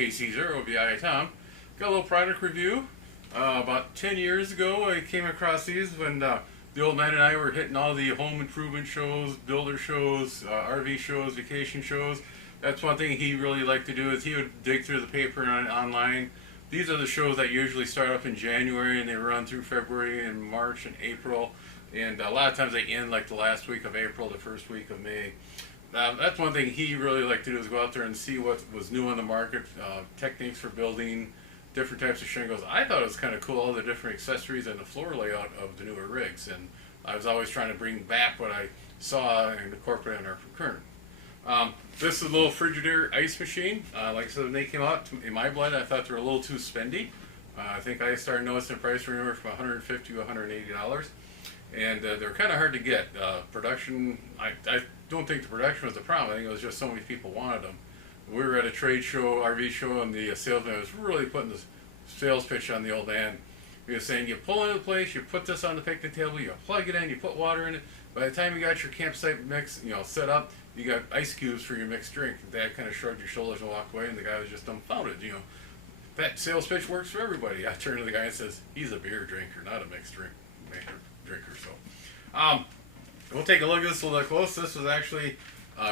KC0BI Tom. Got a little product review. About 10 years ago I came across these when the old man and I were hitting all the home improvement shows, builder shows, RV shows, vacation shows. That's one thing he really liked to do, is he would dig through the paper and online. These are the shows that usually start up in January and they run through February and March and April. And a lot of times they end like the last week of April, the first week of May. That's one thing he really liked to do, is go out there and see what was new on the market, techniques for building, different types of shingles. I thought it was kind of cool, all the different accessories and the floor layout of the newer rigs. And I was always trying to bring back what I saw and incorporate in our current. This is a little Frigidaire ice machine. Like I said, when they came out, in my blood, I thought they were a little too spendy. I think I started noticing the price anywhere from $150 to $180. And they're kind of hard to get. Production, I don't think the production was the problem. I think it was just so many people wanted them. We were at a trade show, RV show, and the salesman was really putting the sales pitch on the old man. He was saying, you pull into place, you put this on the picnic table, you plug it in, you put water in it. By the time you got your campsite mix, set up, you got ice cubes for your mixed drink. Dad kind of shrugged your shoulders and walked away, and the guy was just dumbfounded. That sales pitch works for everybody. I turned to the guy and says, he's a beer drinker, not a mixed drinker. So, we'll take a look at this a little close. This was actually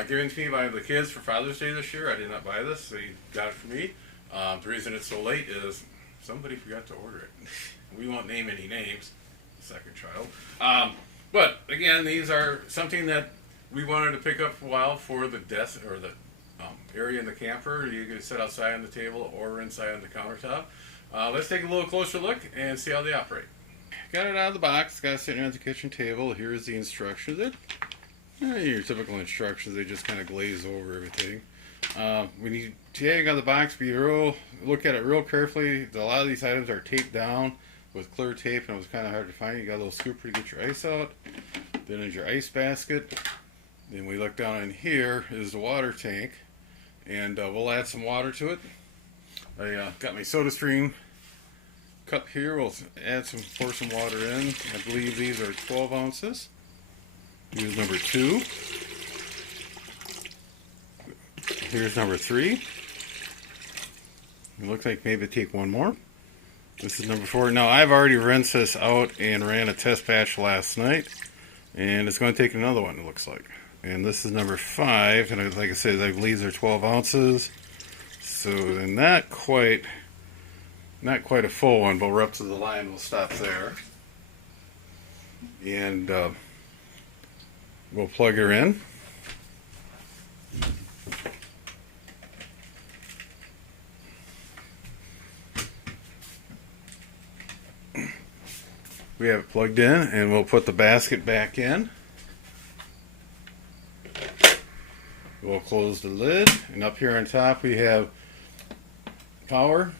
given to me by the kids for Father's Day this year. I did not buy this. They got it for me. The reason it's so late is somebody forgot to order it. We won't name any names. Second child. But again, these are something that we wanted to pick up for a while for the desk or the area in the camper. You can sit outside on the table or inside on the countertop. Let's take a little closer look and see how they operate. Got it out of the box, got it sitting at the kitchen table. Here's the instructions. Your typical instructions, they just kind of glaze over everything. When you take out of the box, look at it real carefully. A lot of these items are taped down with clear tape, and it was kind of hard to find. You got a little scooper to get your ice out. Then is your ice basket. Then we look down in here is the water tank, and we'll add some water to it. I got my SodaStream cup here. We'll pour some water in. I believe these are 12 ounces. Here's number 2. Here's number 3. It looks like maybe take one more. This is number 4. Now I've already rinsed this out and ran a test batch last night, and it's going to take another one, it looks like. And this is number 5, and like I said, I believe they're 12 ounces. So they're not quite a full one, but we're up to the line. We'll stop there, and we'll plug her in. We have it plugged in, and we'll put the basket back in. We'll close the lid, and up here on top we have power.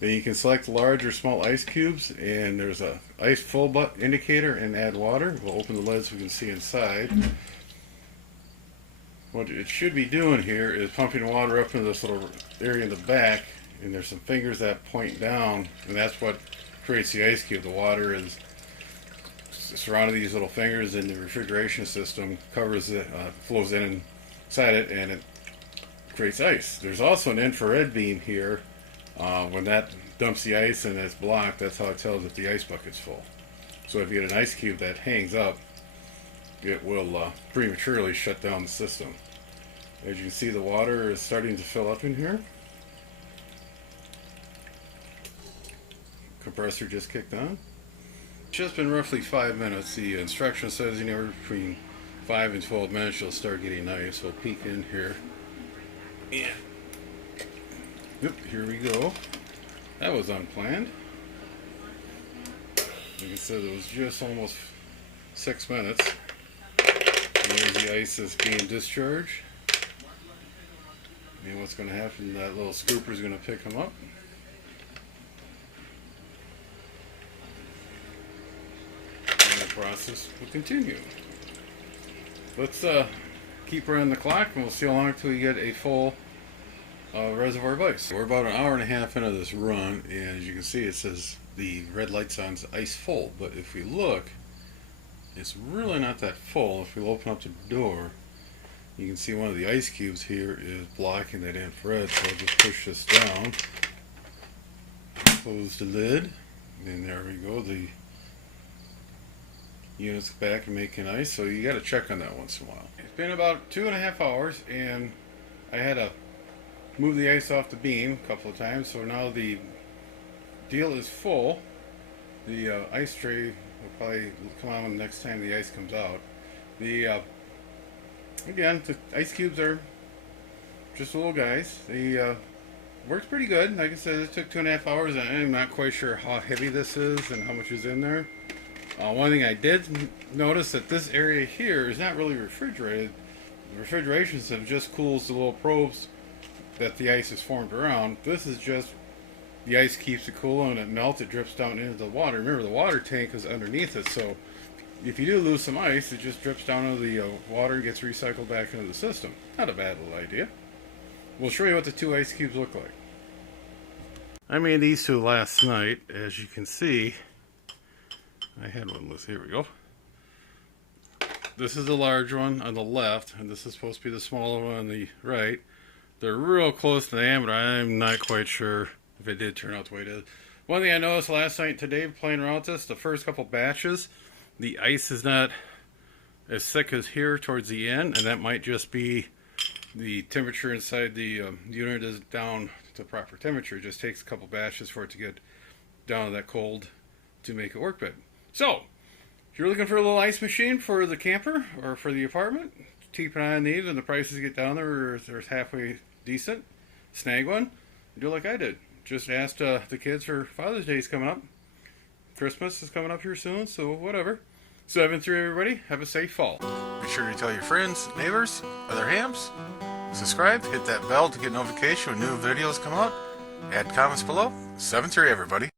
Then you can select large or small ice cubes, and there's a ice full indicator and add water. We'll open the lid so we can see inside. What it should be doing here is pumping water up into this little area in the back, and there's some fingers that point down, and that's what creates the ice cube. The water is surrounding these little fingers, and the refrigeration system covers it, flows in inside it, and it creates ice. There's also an infrared beam here. When that dumps the ice and it's blocked, that's how it tells if the ice bucket's full. So if you get an ice cube that hangs up, it will prematurely shut down the system. As you can see, the water is starting to fill up in here. Compressor just kicked on. It's just been roughly 5 minutes. The instruction says anywhere between 5 and 12 minutes you'll start getting ice. We'll peek in here. Yeah. Yep, here we go. That was unplanned. Like I said, it was just almost 6 minutes. There's the ice is being discharged. And what's going to happen, that little scooper is going to pick them up. And the process will continue. Let's keep running the clock, and we'll see how long until we get a full reservoir of ice. We're about an hour and a half into this run, and as you can see, it says the red light's on ice full. But if we look, it's really not that full. If we open up the door, You can see one of the ice cubes here is blocking that infrared, so I'll just push this down, close the lid, and there we go. The unit's back and making ice, so you got to check on that once in a while. It's been about 2.5 hours, and I had to move the ice off the beam a couple of times, so now the deal is full. The ice tray will probably come on the next time the ice comes out. The again, the ice cubes are just little guys. They works pretty good. Like I said, it took 2.5 hours, and I'm not quite sure how heavy this is and how much is in there. One thing I did notice that this area here is not really refrigerated. The refrigeration system just cools the little probes that the ice is formed around. This is just the ice keeps it cool, and when it melts, it drips down into the water. Remember, the water tank is underneath it, so if you do lose some ice, it just drips down into the water and gets recycled back into the system. Not a bad little idea. We'll show you what the two ice cubes look like. I made these two last night. As you can see, I had one loose. Here we go. This is the large one on the left, and this is supposed to be the smaller one on the right. They're real close in diameter. I'm not quite sure if it did turn out the way it is. One thing I noticed last night and today playing around with this, the first couple batches, the ice is not as thick as here towards the end, and that might just be the temperature inside the unit is down to proper temperature. It just takes a couple batches for it to get down to that cold to make it work good. So, if you're looking for a little ice machine for the camper or for the apartment, keep an eye on these, and the prices get down there or there's halfway decent. Snag one and do like I did. Just asked the kids for Father's Day is coming up. Christmas is coming up here soon, so whatever. 7-3 everybody, have a safe fall. Be sure to tell your friends, neighbors, other hams. Subscribe, hit that bell to get notification when new videos come out. Add comments below. 7-3 everybody.